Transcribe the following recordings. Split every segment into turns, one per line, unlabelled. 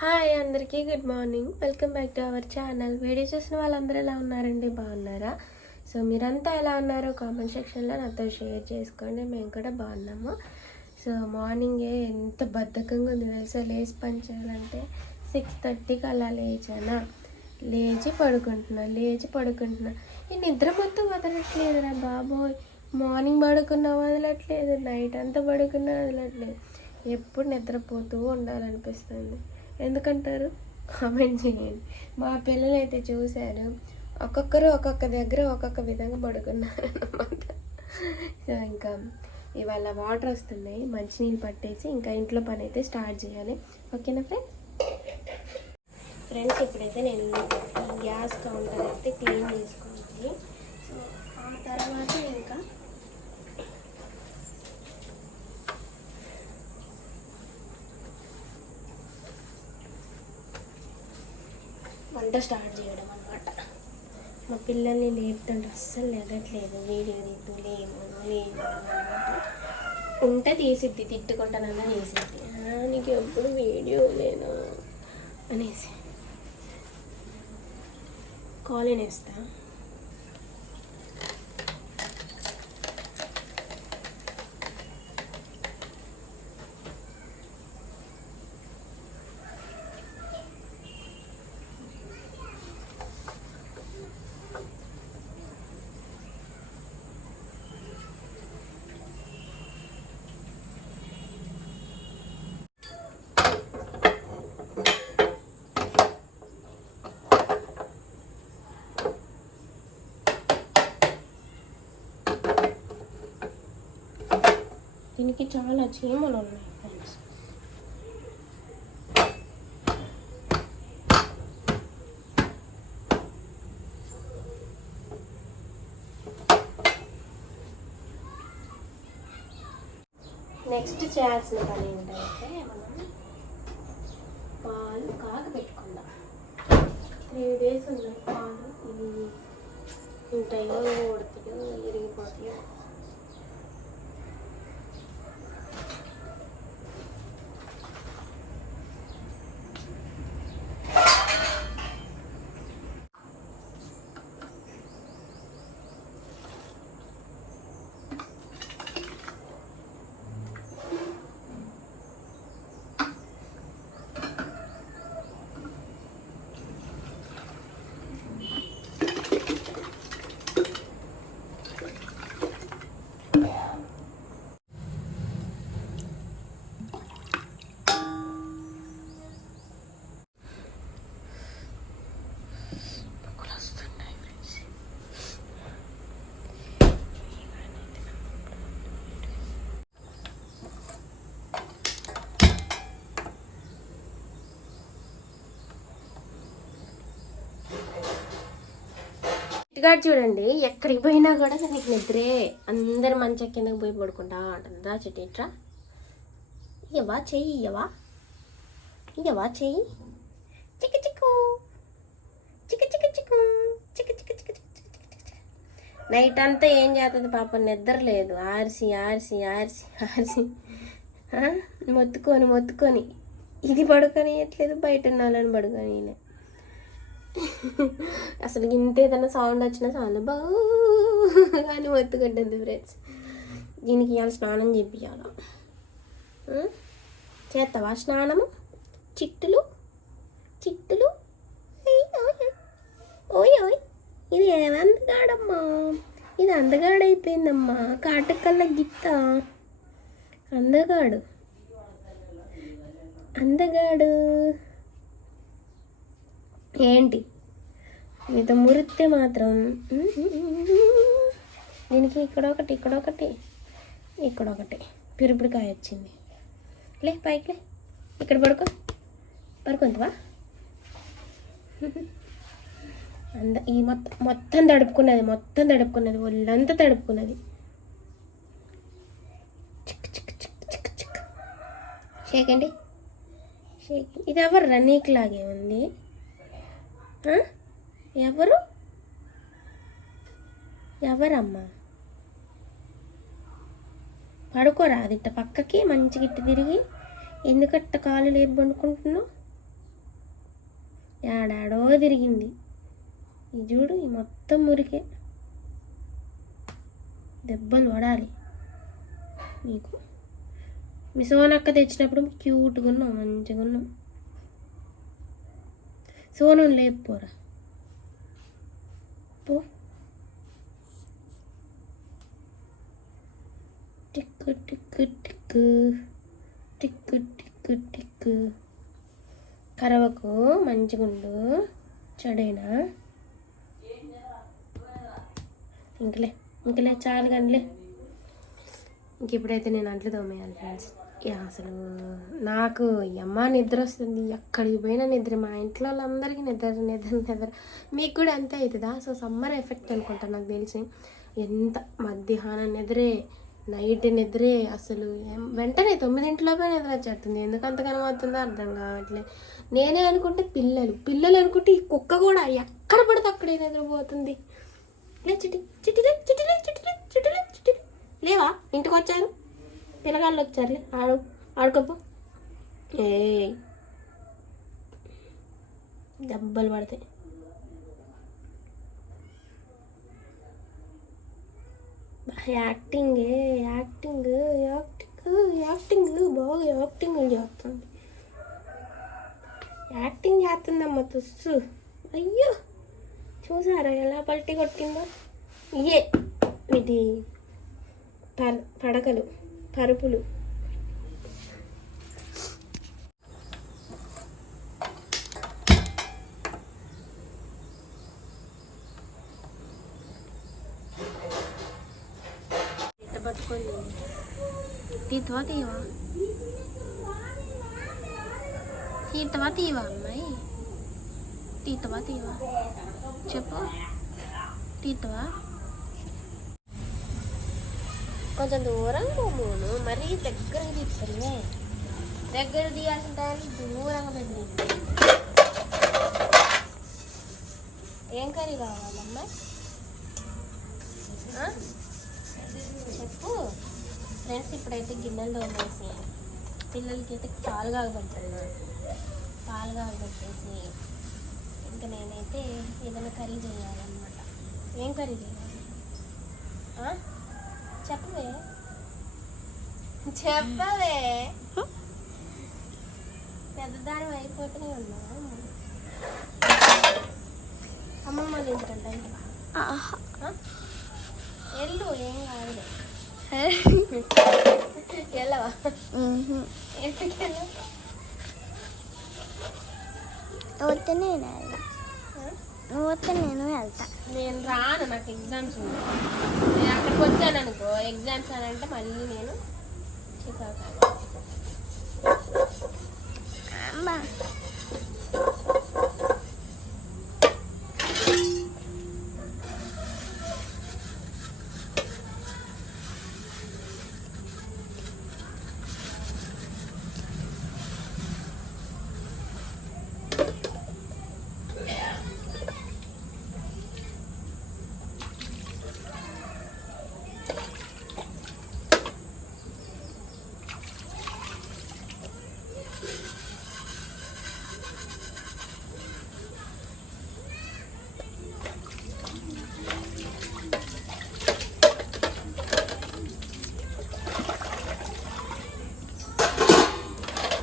Hi అందరికీ good morning. Welcome back to our channel. Video చూసిన వాళ్ళందరూ ఎలా ఉన్నారండి? బాగున్నారా? సో మీరంతా ఎలా ఉన్నారో కామెంట్ సెక్షన్లో నాతో షేర్ చేసుకోండి. మేము కూడా బాగున్నాము. సో మార్నింగే ఎంత బద్ధకంగా ఉంది తెలుసా? లేచి పని చేయాలంటే సిక్స్ థర్టీకి అలా లేచానా? లేచి పడుకుంటున్నా లేచి పడుకుంటున్నా. ఈ నిద్ర మొత్తం వదలట్లేదురా బాబోయ్. మార్నింగ్ పడుకున్నా వదలట్లేదు. నైట్ అంతా పడుకున్నా వదలట్లేదు. ఎప్పుడు నిద్రపోతూ ఉండాలనిపిస్తుంది. ఎందుకంటారు? కామెంట్ చేయండి. మా పిల్లలు అయితే చూశారు. ఒక్కొక్కరు ఒక్కొక్క దగ్గర ఒక్కొక్క విధంగా పడుకున్నారు అనమాట సో ఇంకా ఇవాళ వాటర్ వస్తున్నాయి. మంచినీళ్ళు పట్టేసి ఇంకా ఇంట్లో పని అయితే స్టార్ట్ చేయాలి. ఓకేనా ఫ్రెండ్స్? ఫ్రెండ్స్ ఇప్పుడైతే నేను గ్యాస్ కౌంటర్ అయితే క్లీన్ చేసుకోవాలి సో ఆ తర్వాత ఇంకా వంట స్టార్ట్ చేయడం అనమాట మా పిల్లల్ని లేపుతుంటే అస్సలు లేదట్లేదు వీడియో తిట్టు లేము లేము అనమాట ఉంటే తీసిద్ది తిట్టుకుంటానన్నా తీసిద్ది. "ఆ, నీకు ఎప్పుడు వీడియో లేను? అనేసి. కాలిన్ దీనికి చాలా చీమలు ఉన్నాయి ఫ్రెండ్స్. నెక్స్ట్ చేయాల్సిన పని ఏంటంటే మనం పాలు కాగబెట్టుకుందాం. త్రీ డేస్ ఉన్నాయి పాలు. ఇవి ఉంటాయో ఉడతాయో ఇరిగిపోతాయో. ఇటుగాడు చూడండి ఎక్కడికి పోయినా కూడా నీకు నిద్రే అందరు మంచి కిందకి పోయి పడుకుంటా అంటుంది. దా చిట్టిట్రా ఇయ్యవా చెయ్యి ఇయ్యవా? ఇయ్యవా చెయ్యి? చిక్క చిక్కు. చిక్క చిక్క చిక్కు. చిక్క చిక్క చిక్క నైట్ అంతా ఏం చేస్తుంది పాప? నిద్ర లేదు. ఆర్సి ఆర్సి ఆర్సి ఆర్సి. మొత్తుకొని మొత్తుకొని. ఇది పడుకొని ఎట్లేదు బయట ఉన్న వాళ్ళని పడుకొని అసలు ఇంత ఏదైనా సౌండ్ వచ్చినా చాలా బాగా అని ఒత్తుకుంటుంది ఫ్రెండ్స్ దీనికి ఇవాళ స్నానం చేపియాల చేస్తావా స్నానము? చిట్టులు? చిట్టులు? ఓయ్, ఓయ్. ఇది ఏమి ఇది అందగాడైపోయిందమ్మా. కాటకల్ల గిత్త. అందగాడు. అందగాడు. ఏంటి? మీతో మురితే మాత్రం దీనికి ఇక్కడ ఒకటి ఇక్కడ ఒకటి ఇక్కడ ఒకటి. పిరుపుడికాయ వచ్చింది. లే పైకి లే. ఇక్కడ పడుకో. పడుకుంటావా అంద ఈ మొత్తం మొత్తం తడుపుకున్నది మొత్తం తడుపుకున్నది ఒళ్ళంతా తడుపుకున్నది. చిక్ చిక్ చిక్ చిక్ చిక్. షేకండి షేక్. ఇది ఎవరు రన్నీకి లాగే ఉంది. ఎవరు? ఎవరమ్మా? పడుకోరా అది ఇట్ట పక్కకి మంచిగా ఇట్ట తిరిగి. ఎందుకట్ట కాలు లేపు పండుకుంటున్నావు? ఏడాడో తిరిగింది. ఈ చూడు ఈ మొత్తం మురికే దెబ్బలు పడాలి. మీకు మీ సోనక్క తెచ్చినప్పుడు క్యూట్గా ఉన్నాం మంచిగా ఉన్నాం సోను లేపుపోరా పో. టిక్కు టిక్కు టిక్కు. టిక్కు టిక్కు టిక్కు. కరవకు మంచిగుండు. చెడేనా. ఇంకలే ఇంకలే చాలు గంటలే ఇంక ఇప్పుడైతే నేను అంట్లు తోమేయాలి ఫ్రెండ్స్ అసలు నాకు అమ్మ నిద్ర వస్తుంది. ఎక్కడికి పోయినా నిద్ర మా ఇంట్లో వాళ్ళందరికీ నిద్ర నిద్ర నిద్ర. మీకు కూడా అంతే అవుతుందా? సో సమ్మర్ ఎఫెక్ట్ అనుకుంటా నాకు తెలిసి. ఎంత మధ్యాహ్నం నిద్రే నైట్ నిద్రే అసలు ఏం- వెంటనే తొమ్మిదింటిలోపే నిద్ర వచ్చేస్తుంది. ఎందుకు అంత కనబడుతుందో అర్థం కావట్లేదు నేనే అనుకుంటే పిల్లలు పిల్లలు అనుకుంటే ఈ కుక్క కూడా ఎక్కడ పడితే అక్కడే నిద్రపోతుంది. లే చిటి చిటిలే చిటిలే చిటిలే చిటిలే చిటిలే లేవా? ఇంటికి వచ్చారు? పిల్లగాళ్ళు వచ్చారులే. ఆడు ఆడుకోపో. ఏ దెబ్బలు పడతాయి. యాక్టింగ్ యాక్టింగ్ యాక్టింగ్ యాక్టింగ్ బాగా యాక్టింగ్ చేస్తుంది. యాక్టింగ్ చేస్తుందమ్మ తుస్సు. అయ్యో. చూసారా ఎలా పల్టీ కొట్టిందో? ఇయే ఇది పడకలు. పరుపులు. ఇట్ట పట్టుకొని తీతవా తీవా తీతవా తీవా అమ్మాయి? తీతవా తీవా చెప్పు. తీతవా కొంచెం దూరం పోమును. మరీ దగ్గర తీసుకోలే దగ్గర తీయాల్సిన టైం దూరంగా పెట్టి ఏం కర్రీ కావాలమ్మా చెప్పు. ఫ్రెండ్స్ ఇప్పుడైతే గిన్నెలు తోమేసి పిల్లలకి అయితే పాలు కాగబెడుతున్నా. పాలు కాగబెట్టేసి ఇంకా నేనైతే ఏదైనా కర్రీ చేయాలన్నమాట. ఏం కర్రీ చేయాలి? ఆ? చెప్పవే. చెప్పవే. పెద్దదాని అయిపోతూనే ఉన్నా. అమ్మమ్మ తింటుంటా? ఎల్లు ఏం కాదులే. వెళ్ళవా? ఎందుకు?
వస్తే నేను వెళ్తా
ఆ?
నువ్వు నేను వెళ్తా.
నేను రాను నాకు ఎగ్జామ్స్ ఉన్నాయి నేను అక్కడికి వచ్చాను అనుకో ఎగ్జామ్స్ అని అంటే మళ్ళీ నేను చికాకు
అమ్మా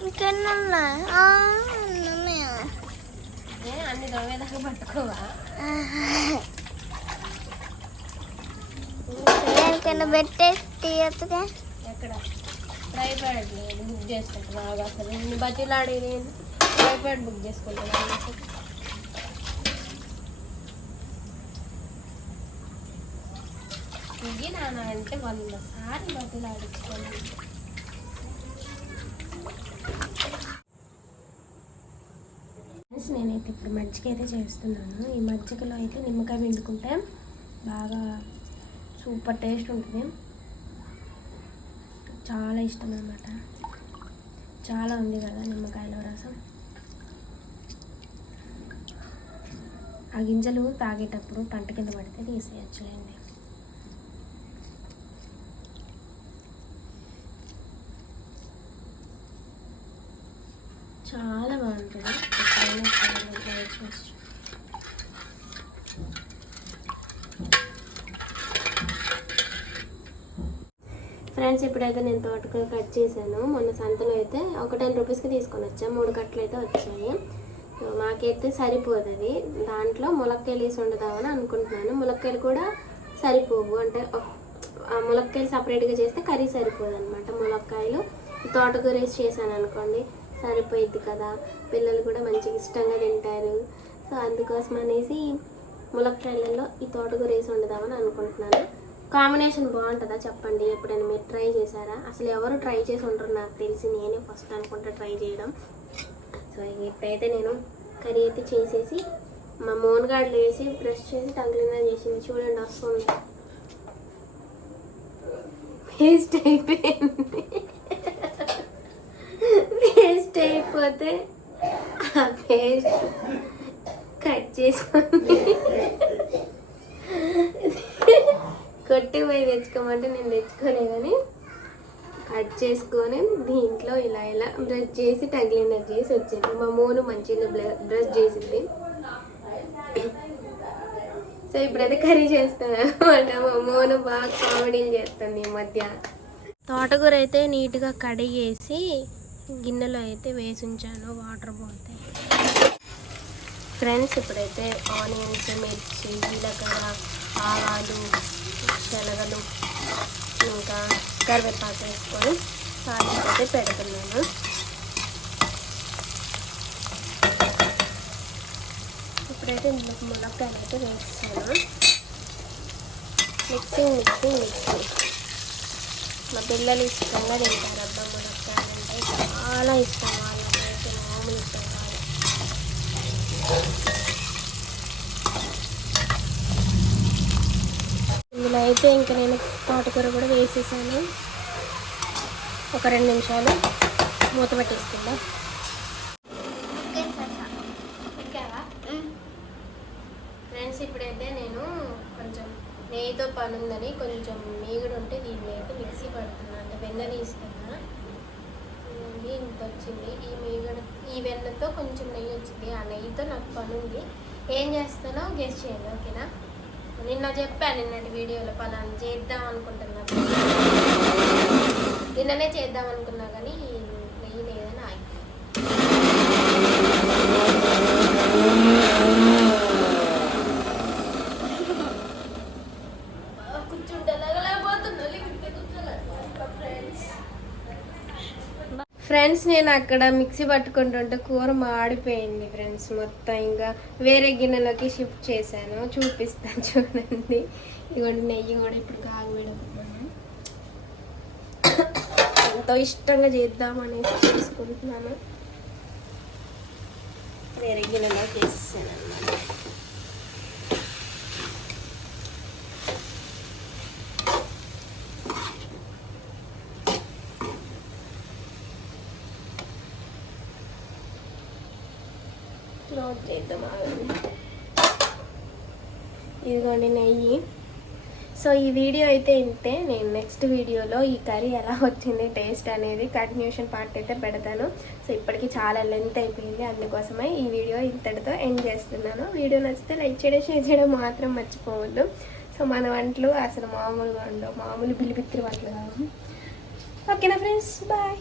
ఇంకెన్ని ఉన్నాయి ఆ, ఉన్నాయి.
ఏ అన్ని దొంగదాకా పట్టుకోవా
దేనికైనా పెట్టేసి తీయచ్చుగా?
ఎక్కడ? ట్రైపాడ్ లేదు బుక్ చేసుకుంటున్నా అసలు. నిన్ను బతిలాడి నేను ట్రైపాడ్ బుక్ చేసుకుంటున్నాను ఇది నాన్న అంటే వంద సార్లు బతిలాడించుకోండి నేనైతే ఇప్పుడు మజ్జిగ అయితే చేస్తున్నాను. ఈ మజ్జిగలో అయితే నిమ్మకాయ పిండుకుంటే బాగా సూపర్ టేస్ట్ ఉంటుంది. చాలా ఇష్టం అనమాట చాలా ఉంది కదా నిమ్మకాయల రసం. ఆ గింజలు తాగేటప్పుడు పంట కింద పడితే తీసేయచ్చులేండి. చాలా బాగుంటుంది ఎప్పుడైనా ఒకసారి ట్రై చేసి ఫ్రెండ్స్ ఇప్పుడైతే నేను తోటకూర కట్ చేశాను. మొన్న సంతలో అయితే ఒక టెన్ రూపీస్కి తీసుకొని వచ్చాను మూడు కట్టలు అయితే వచ్చాయి. మాకైతే మాకైతే సరిపోతుంది దాంట్లో ములక్కాయలు వేసి వండుదామని అనుకుంటున్నాను. ములక్కాయలు కూడా సరిపోవు. అంటే ఆ ములక్కాయలు సపరేట్గా చేస్తే కర్రీ సరిపోదు అనమాట ములక్కాయలు తోటకూర వేసి చేశాను అనుకోండి సరిపోయిద్ది కదా. పిల్లలు కూడా మంచిగా ఇష్టంగా తింటారు. సో అందుకోసం అనేసి ములక్కాయలలో ఈ తోటకూర వేసి వండుదామని అనుకుంటున్నాను. కాంబినేషన్ బాగుంటుందా చెప్పండి? ఎప్పుడైనా మీరు ట్రై చేశారా? అసలు ఎవరు ట్రై చేసి ఉంటారు నాకు తెలిసి. నేనే ఫస్ట్ అనుకుంటా ట్రై చేయడం. సో ఇప్పుడైతే నేను కర్రీ అయితే చేసేసి మా మోనగాడలు వేసి బ్రష్ చేసి టంగ్లినా చేసింది. చూడండి వస్తుంది వేస్ట్ అయిపోయింది. వేస్ట్ అయిపోతే ఆ పేస్ట్ కట్ చేసుకొని కొట్టి పోయి తెచ్చుకోమంటే నేను తెచ్చుకోలే కానీ కట్ చేసుకొని దీంట్లో ఇలా ఇలా బ్రష్ చేసి టగ్లినర్ చేసి వచ్చింది. మా మోను మంచిగా బ్రష్ చేసింది. సో ఇప్పుడైతే కర్రీ చేస్తాను అనమాట మా మోను బాగా కామెడీలు చేస్తుంది ఈ మధ్య. తోటకూర అయితే నీట్గా కడిగేసి గిన్నెలో అయితే వేసి ఉంచాను వాటర్ పోతాయి ఫ్రెండ్స్ ఇప్పుడైతే ఆనియన్స్ మిర్చి జీలకర్ర ఆవాలు శనగలు ఇంకా కరివేపాకు వేసుకొని తాలింపు అయితే పెడుతున్నాను. ఇప్పుడైతే ఇందులోకి మునక్కాయలు అయితే వేస్తాను. Mixing mixing mixing. మా పిల్లలు ఇష్టంగా తింటారు అబ్బా మునక్కాయలు అంటే. చాలా ఇష్టం వాళ్ళకైతే మామూలు ఇష్టం కాదు. ఇందులో అయితే ఇంకా నేను తోటకూర కూడా వేసేసాను. ఒక రెండు నిమిషాలు మూత పెట్టేసుకుందా. ఫ్రెండ్స్ ఇప్పుడైతే నేను కొంచెం నెయ్యితో పని ఉందని కొంచెం మీగడు ఉంటే దీన్ని అయితే మిక్సీ పడుతున్నా అంటే వెన్న తీస్తున్నా. ఇంత వచ్చింది? ఈ మీగడ ఈ వెన్నతో కొంచెం నెయ్యి వచ్చింది. ఆ నెయ్యితో నాకు పని ఉంది ఏం చేస్తానో గెస్ట్ చేయండి ఓకేనా? నిన్న చెప్పాను నిన్నటి వీడియోలో పలానా చేద్దాం అనుకుంటున్నా. నిన్ననే చేద్దాం అనుకున్నా కానీ నెయ్యి లేదని ఆగి ఫ్రెండ్స్ నేను అక్కడ మిక్సీ పట్టుకుంటుంటే కూర మాడిపోయింది ఫ్రెండ్స్ మొత్తం. ఇంకా వేరే గిన్నెలోకి షిఫ్ట్ చేశాను. చూపిస్తాను చూడండి. ఇదిగోండి నెయ్యి కూడా ఇప్పుడు కాగబెడుతున్నాను ఎంతో ఇష్టంగా చేద్దాం అనేసి చేసుకుంటున్నాను. వేరే గిన్నెలోకి వేసాను అన్నమాట క్లోజ్ చేద్దాం ఇదిగోండి నెయ్యి. సో ఈ వీడియో అయితే ఇంతే. నేను నెక్స్ట్ వీడియోలో ఈ కర్రీ ఎలా వచ్చింది టేస్ట్ అనేది కంటిన్యూషన్ పార్ట్ అయితే పెడతాను. సో ఇప్పటికి చాలా లెంత్ అయిపోయింది. అందుకోసమే ఈ వీడియో ఇంతటితో ఎండ్ చేస్తున్నాను. వీడియో నచ్చితే లైక్ చేయడం షేర్ చేయడం మాత్రం మర్చిపోవద్దు. సో మన వంటలు అసలు మామూలుగా ఉండవు. మామూలు బిలిపిత్రి వంటలు కావు. ఓకేనా ఫ్రెండ్స్ బాయ్